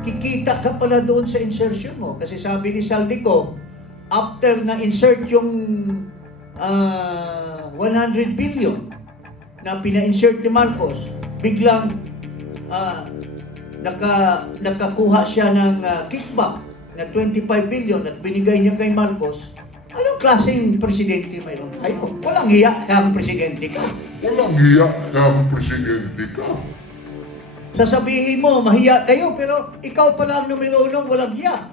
kikita ka pala doon sa insertion mo. Kasi sabi ni Saldico, after na-insert yung 100 billion na pina-insert ni Marcos, biglang nakakuha siya ng kickback na 25 billion at binigay niya kay Marcos. Anong klaseng presidente mayroon? Ay, walang hiya kang presidente ka. Walang hiya kang presidente ka. Sasabihin mo, mahiya kayo, pero ikaw pala ang numero unong walang hiya.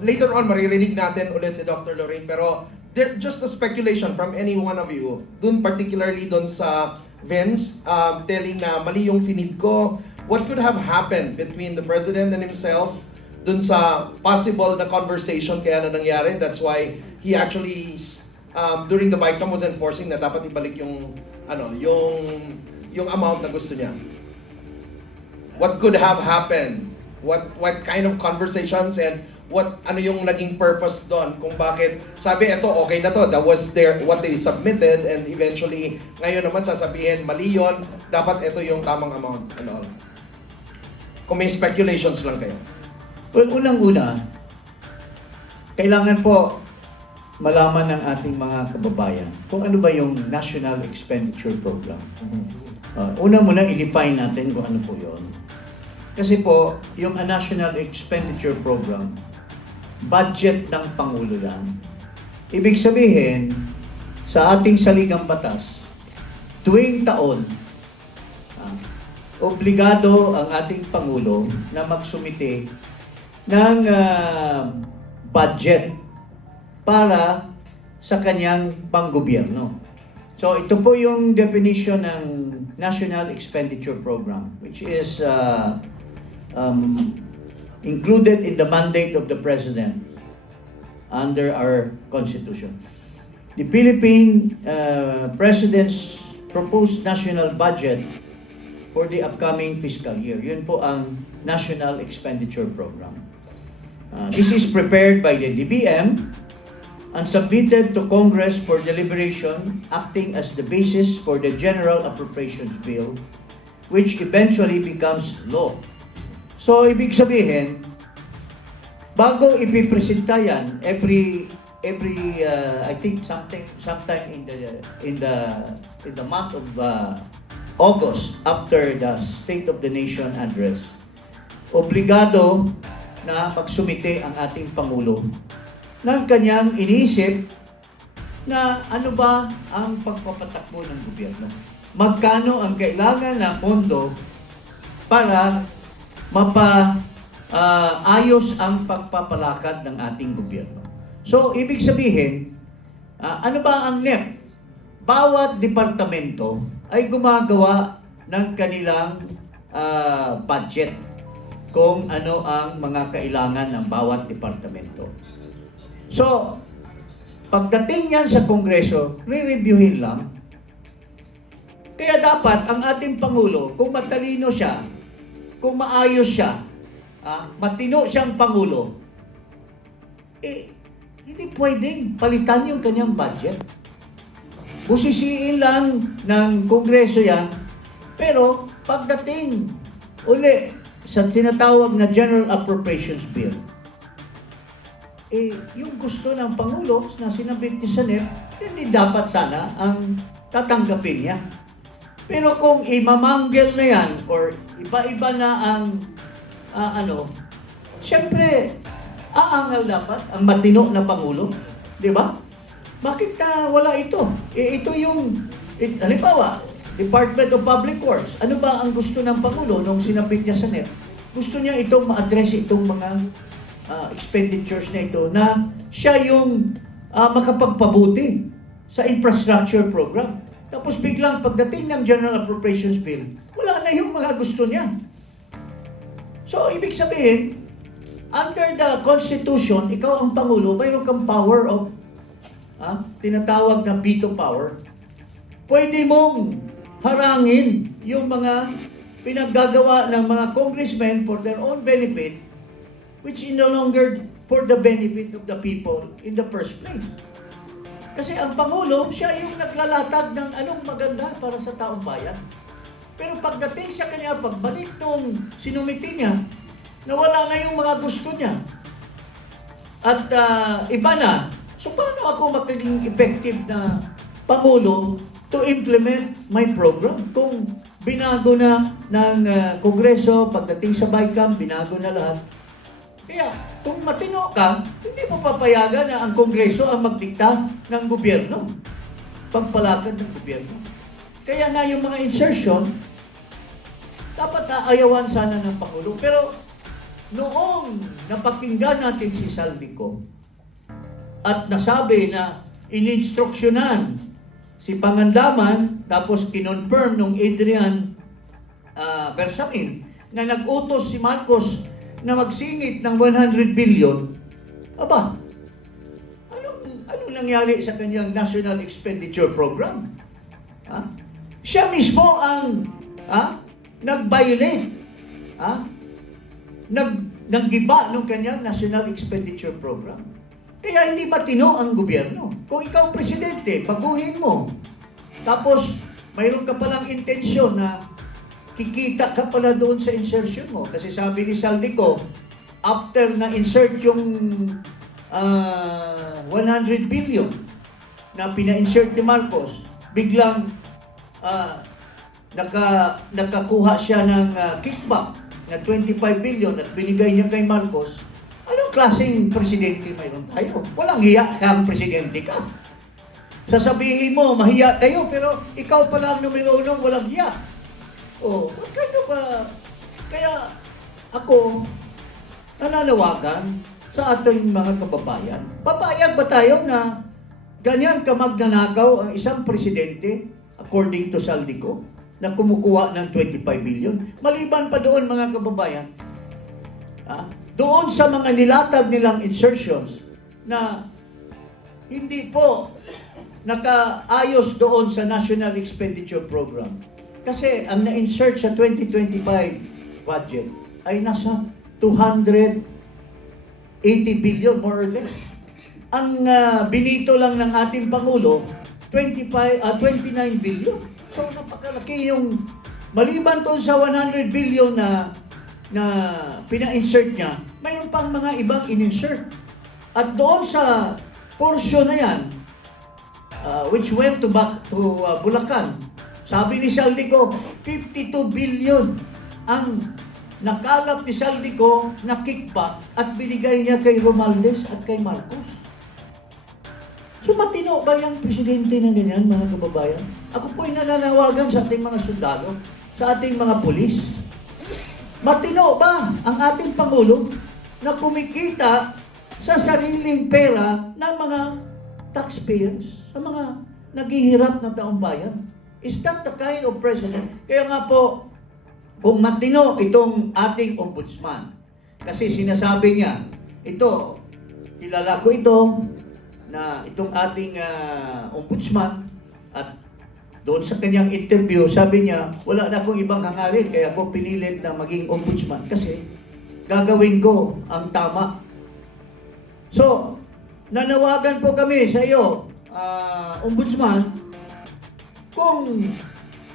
Later on, maririnig natin ulit si Dr. Lorraine, pero just a speculation from any one of you, particularly dun sa Vince, telling na mali yung finid ko, what could have happened between the President and himself dun sa possible na conversation kaya na nangyari? That's why he actually, during the BICAM was enforcing na dapat ibalik yung amount na gusto niya. What could have happened? What kind of conversations and ano yung naging purpose doon kung bakit sabi ito okay na to, that was what they submitted, and eventually ngayon naman sasabihin mali yun, dapat ito yung tamang amount and all. Kung may speculations lang kayo. Well, unang-una, kailangan po malaman ng ating mga kababayan kung ano ba yung National Expenditure Program. Una muna i-define natin kung ano po yun. Kasi po, yung National Expenditure Program, budget ng Pangulo yan. Ibig sabihin, sa ating saligang batas, tuwing taon, obligado ang ating Pangulo na magsumite ng budget para sa kanyang panggobyerno. So ito po yung definition ng National Expenditure Program, which is included in the mandate of the President under our Constitution. The Philippine President's proposed national budget for the upcoming fiscal year. Yun po ang National Expenditure Program. This is prepared by the DBM and submitted to Congress for deliberation, acting as the basis for the General Appropriations Bill, which eventually becomes law. So, ibig sabihin, bago ipipresenta yan, every I think sometime in the month of August, after the State of the Nation address, obligado na magsumite ang ating Pangulo ng kanyang iniisip na ano ba ang pagpapatakbo ng gobyerno. Magkano ang kailangan na pondo para ayos ang pagpapalakad ng ating gobyerno. So, ibig sabihin, ano ba ang NEP? Bawat departamento ay gumagawa ng kanilang budget kung ano ang mga kailangan ng bawat departamento. So, pagdating yan sa Kongreso, re-reviewin lang. Kaya dapat ang ating Pangulo, kung matalino siya, kung maayos siya, matino siyang Pangulo, hindi pwedeng palitan yung kanyang budget. Busisiin lang ng Kongreso yan, pero pagdating uli sa tinatawag na General Appropriations Bill, yung gusto ng Pangulo na sinabit ni Senate, hindi dapat sana ang tatanggapin niya. Pero kung imamanggel na yan or iba-iba na ang siyempre aangal dapat ang matino na Pangulo, di ba? Bakit wala ito? Ito yung halimbawa, Department of Public Works. Ano ba ang gusto ng Pangulo nung sinabit niya sa NEP? Gusto niya itong ma-address itong mga expenditures na ito na siya yung makapagpabuti sa infrastructure program. Tapos biglang pagdating ng General Appropriations Bill, wala na yung mga gusto niya. So, ibig sabihin, under the Constitution, ikaw ang Pangulo, mayroon kang power of, tinatawag na veto power. Pwede mong harangin yung mga pinaggagawa ng mga congressmen for their own benefit, which is no longer for the benefit of the people in the first place. Kasi ang Pangulo, siya yung naglalatag ng anong maganda para sa taong bayan. Pero pagdating sa kanya, pagbalik nung sinumiti niya, nawala na yung mga gusto niya. At iba na. So paano ako magiging effective na Pangulo to implement my program? Kung binago na ng Kongreso, pagdating sa BICAM, binago na lahat. Kaya kung matino ka, hindi mo papayagan na ang Kongreso ang magdikta ng gobyerno. Pagpalakad ng gobyerno. Kaya nga yung mga insertion, dapat aayawan sana ng Pangulo. Pero noong napakinggan natin si Saldico at nasabi na ininstruksyonan si Pangandaman, tapos kinonfirm nung Adrian Bersamin na nag-utos si Marcos na magsingit ng 100 billion, aba, anong nangyari sa kanyang National Expenditure Program? Ha? Siya mismo ang nag-violate, nag-giba ng kanyang National Expenditure Program. Kaya hindi matino ang gobyerno. Kung ikaw presidente, baguhin mo. Tapos, mayroon ka palang intensyon na kikita ka pala doon sa insertion mo. Kasi sabi ni Saldico, after na-insert yung 100 billion na pina-insert ni Marcos, biglang nakakuha siya ng kickback na 25 billion at binigay niya kay Marcos. Anong klaseng presidente mayroon tayo? Walang hiya kang presidente ka. Sasabihin mo, mahiya kayo, pero ikaw pala ang numero unong walang hiya. Oh, magkano ba? Kaya ako, nananawagan sa ating mga kababayan. Papayag ba tayo na ganyan ka magnanakaw ang isang presidente, according to Saldico, na kumukuha ng 25 billion? Maliban pa doon, mga kababayan, doon sa mga nilatag nilang insertions na hindi po nakaayos doon sa National Expenditure Program. Kasi ang na-insert sa 2025 budget ay nasa 280 billion more or less. Ang binito lang ng ating Pangulo, 29 billion. So napakalaki yung maliban doon sa 100 billion na pina-insert niya, mayroon pang mga ibang in-insert. At doon sa portion na yan, which went back to Bulacan, sabi ni Saldico, 52 billion ang nakalap ni Saldico na kickback at binigay niya kay Romualdez at kay Marcos. So matino ba yung presidente na ganyan, mga kababayan? Ako po'y nananawagan sa ating mga sundalo, sa ating mga pulis. Matino ba ang ating Pangulo na kumikita sa sariling pera ng mga taxpayers, sa mga naghihirap na taong bayan? Is that the kind of president? Kaya nga po, kung matino itong ating ombudsman, kasi sinasabi niya, ito, kilala ko ito, na itong ating ombudsman, at doon sa kanyang interview, sabi niya, wala na akong ibang hangarin, kaya ako pinilit na maging ombudsman kasi gagawin ko ang tama. So, nanawagan po kami sa iyo, ombudsman, kung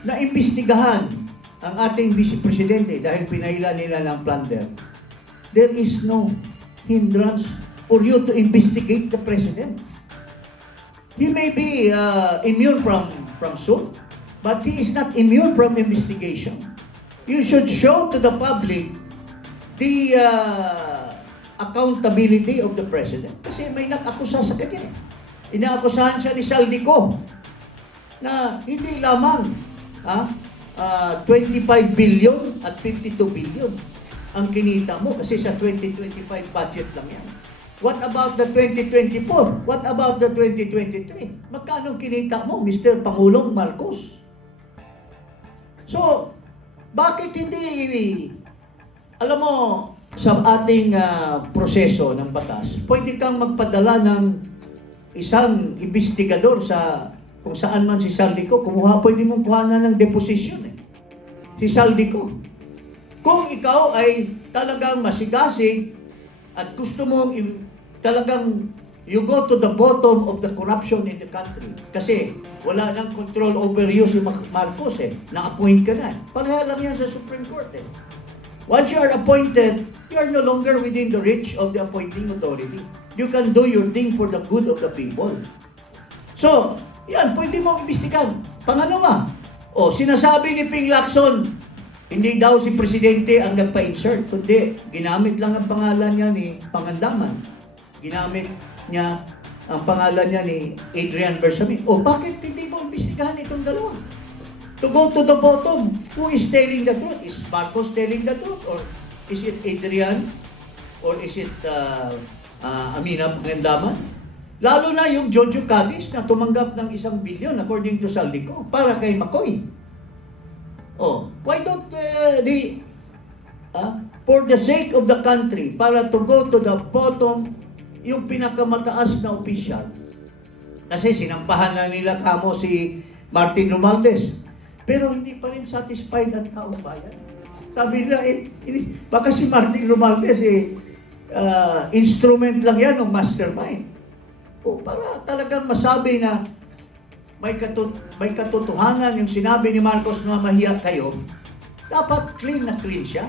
naimbestigahan ang ating vice presidente dahil pinahila nila ng plunder, there is no hindrance for you to investigate the president. He may be immune from suit, but he is not immune from investigation. You should show to the public the accountability of the president. Kasi may nag-akusa sa kanya. Inaakusahan siya ni Saldico na hindi lamang 25 billion at 52 billion ang kinita mo kasi sa 2025 budget lang yan. What about the 2024? What about the 2023? Magkano kinita mo, Mr. Pangulong Marcos? So, bakit hindi, alam mo, sa ating proseso ng batas, pwede kang magpadala ng isang investigador sa kung saan man si Saldico, pwede mong kuhanan ng deposition si Saldico. Kung ikaw ay talagang masigasig at gusto mong talagang you go to the bottom of the corruption in the country. Kasi wala nang control over you si Marcos eh. Na-appoint ka na. Pareha lang yan sa Supreme Court eh. Once you are appointed, you are no longer within the reach of the appointing authority. You can do your thing for the good of the people. So, yan, pwede mo imbestigan. Pangalawa, sinasabi ni Ping Lacson, hindi daw si Presidente ang nagpa-insert. Kundi, ginamit lang ang pangalan niya ni Pangandaman. Ginamit niya ang pangalan niya ni Adrian Bersamin. Bakit hindi mo imbestigahan itong dalawa? To go to the bottom, who is telling the truth? Is Marcos telling the truth? Or is it Adrian? Or is it Amina Pangandaman? Lalo na yung Jojo Cadiz na tumanggap ng 1 billion according to Saldico para kay McCoy. Why don't for the sake of the country, para to go to the bottom, yung pinakamataas na opisyal. Kasi sinampahan na nila kamo si Martin Romualdez. Pero hindi pa rin satisfied ang taong bayan. Sabi nila, baka si Martin Romualdez, instrument lang yan ng mastermind. Para talagang masabi na may katotohanan yung sinabi ni Marcos na mahiya kayo, dapat clean na clean siya.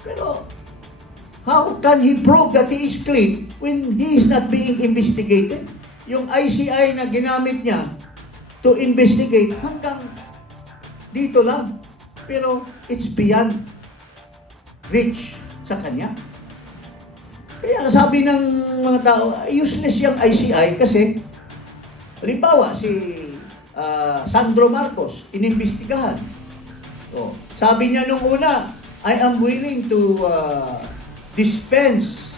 Pero, how can he prove that he is clean when he is not being investigated? Yung ICI na ginamit niya to investigate hanggang dito lang. Pero it's beyond reach sa kanya. Kaya sabi ng mga tao, useless yung ICI kasi halimbawa si Sandro Marcos inimbestigahan. Sabi niya nung una, I am willing to dispense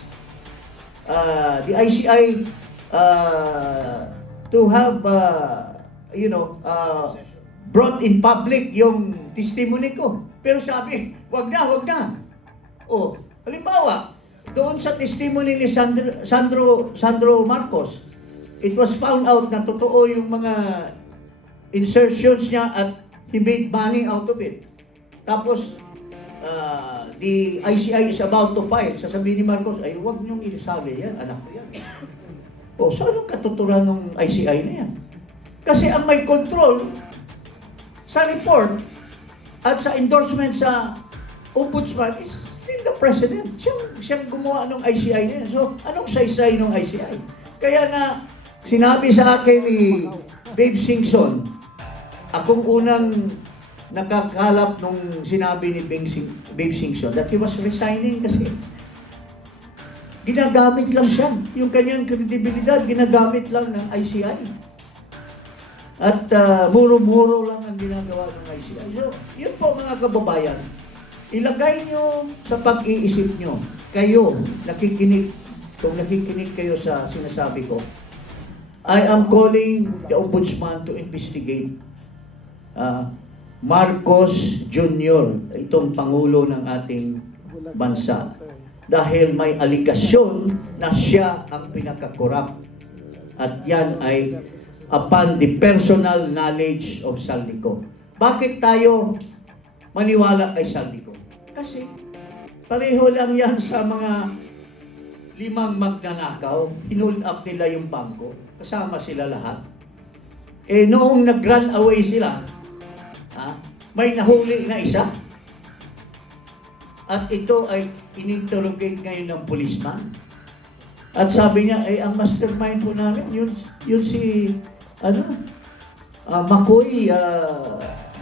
the ICI to have brought in public yung testimony ko. Pero sabi, wag na. Halimbawa, doon sa testimony ni Sandro Marcos, it was found out na totoo yung mga insertions niya at he made money out of it. Tapos, the ICI is about to file. Sasabihin ni Marcos, ay wag niyong isasabi yan, anak ko yan. Saan ang katuturan ng ICI na yan? Kasi ang may control sa report at sa endorsement sa ombudsman is still the president. Siyang gumawa ng ICI na yan. So, anong saysay ng ICI? Kaya na sinabi sa akin ni Babe Singson, akong unang nakakalap nung sinabi ni Babe Singson that he was resigning kasi ginagamit lang siya. Yung kanyang kredibilidad, ginagamit lang ng ICI. At muro-muro lang ang ginagawa ng ICI. So, yun po mga kababayan, ilagay nyo sa pag-iisip nyo, kayo, kung nakikinig kayo sa sinasabi ko, I am calling the Ombudsman to investigate Marcos Jr., itong Pangulo ng ating bansa. Dahil may aligasyon na siya ang pinaka-corrupt. At yan ay upon the personal knowledge of Saldico. Bakit tayo maniwala kay Saldico? Kasi pareho lang yan sa mga 5 magnanakaw. Hinold up nila yung bangko. Kasama sila lahat. Noong nag-run away sila, may nahuli na isa. At ito ay ininterrogate ngayon ng policeman. At sabi niya, ang mastermind po namin, yun si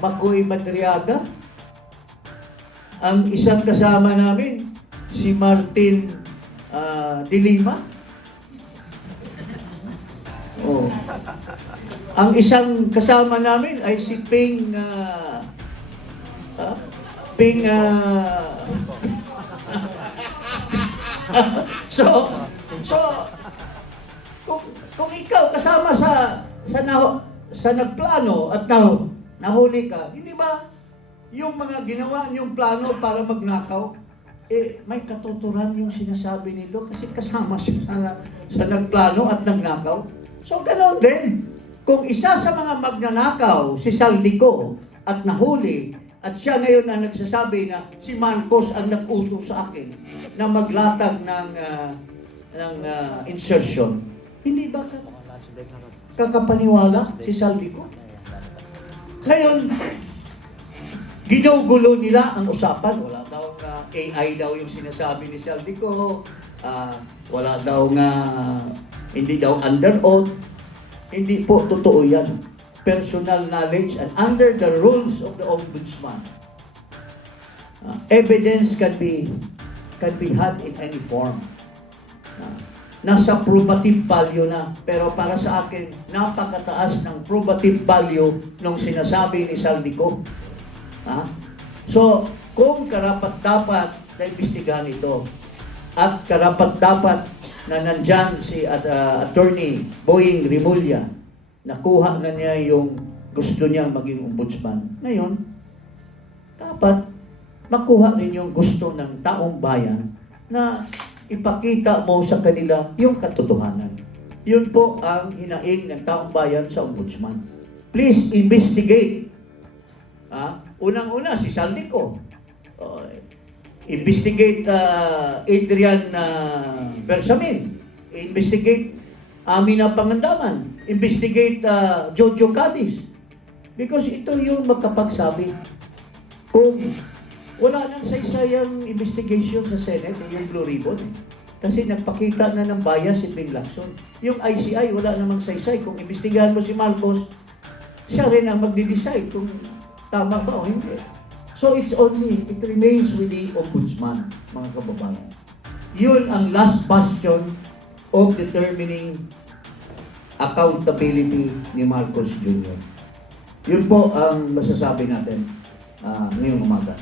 Makoy Madriaga. Ang isang kasama namin, si Martin de Lima. Ang isang kasama namin ay si Ping So kung ikaw kasama sa nagplano at nahuli ka, hindi ba yung mga ginawa niyong plano para magnakaw, may katuturan yung sinasabi nito kasi kasama siya sa nagplano at nagnakaw. So ganoon din, kung isa sa mga magnanakaw si Saldico at nahuli, at siya ngayon na nagsasabi na si Marcos ang nag-utos sa akin na maglatag ng insertion. Hindi ba kakapaniwala si Saldico? Ngayon, ginugulo nila ang usapan. Wala daw nga AI daw yung sinasabi ni Saldico. Wala daw nga, hindi daw under oath. Hindi po totoo yan. Personal knowledge and under the rules of the Ombudsman, evidence can be had in any form. Nasa probative value na. Pero para sa akin, napakataas ng probative value nung sinasabi ni Saldico. So, kung karapat-dapat na imbestigahan ito at karapat-dapat na nandyan si Attorney Boying Rimulya, nakuha na niya yung gusto niyang maging ombudsman. Ngayon, dapat makuha rin yung gusto ng taong bayan na ipakita mo sa kanila yung katotohanan. Yun po ang hinaing ng taong bayan sa ombudsman. Please investigate. Unang-una, si Saldico. Investigate Adrian Bersamin. Investigate Amina Pangandaman. Investigate Jojo Cadiz. Because ito yung magkapagsabi. Kung wala nang saysayang investigation sa Senate, yung Blue Ribbon. Kasi nagpakita na ng bias si Ping Lacson. Yung ICI, wala namang saysay. Kung imbestigahan mo si Marcos, siya rin ang magde-decide kung tama ba o hindi. So it remains with the Ombudsman, mga kababayan. Yun ang last bastion of determining accountability ni Marcos Jr. Yun po ang masasabi natin ngayong umaga.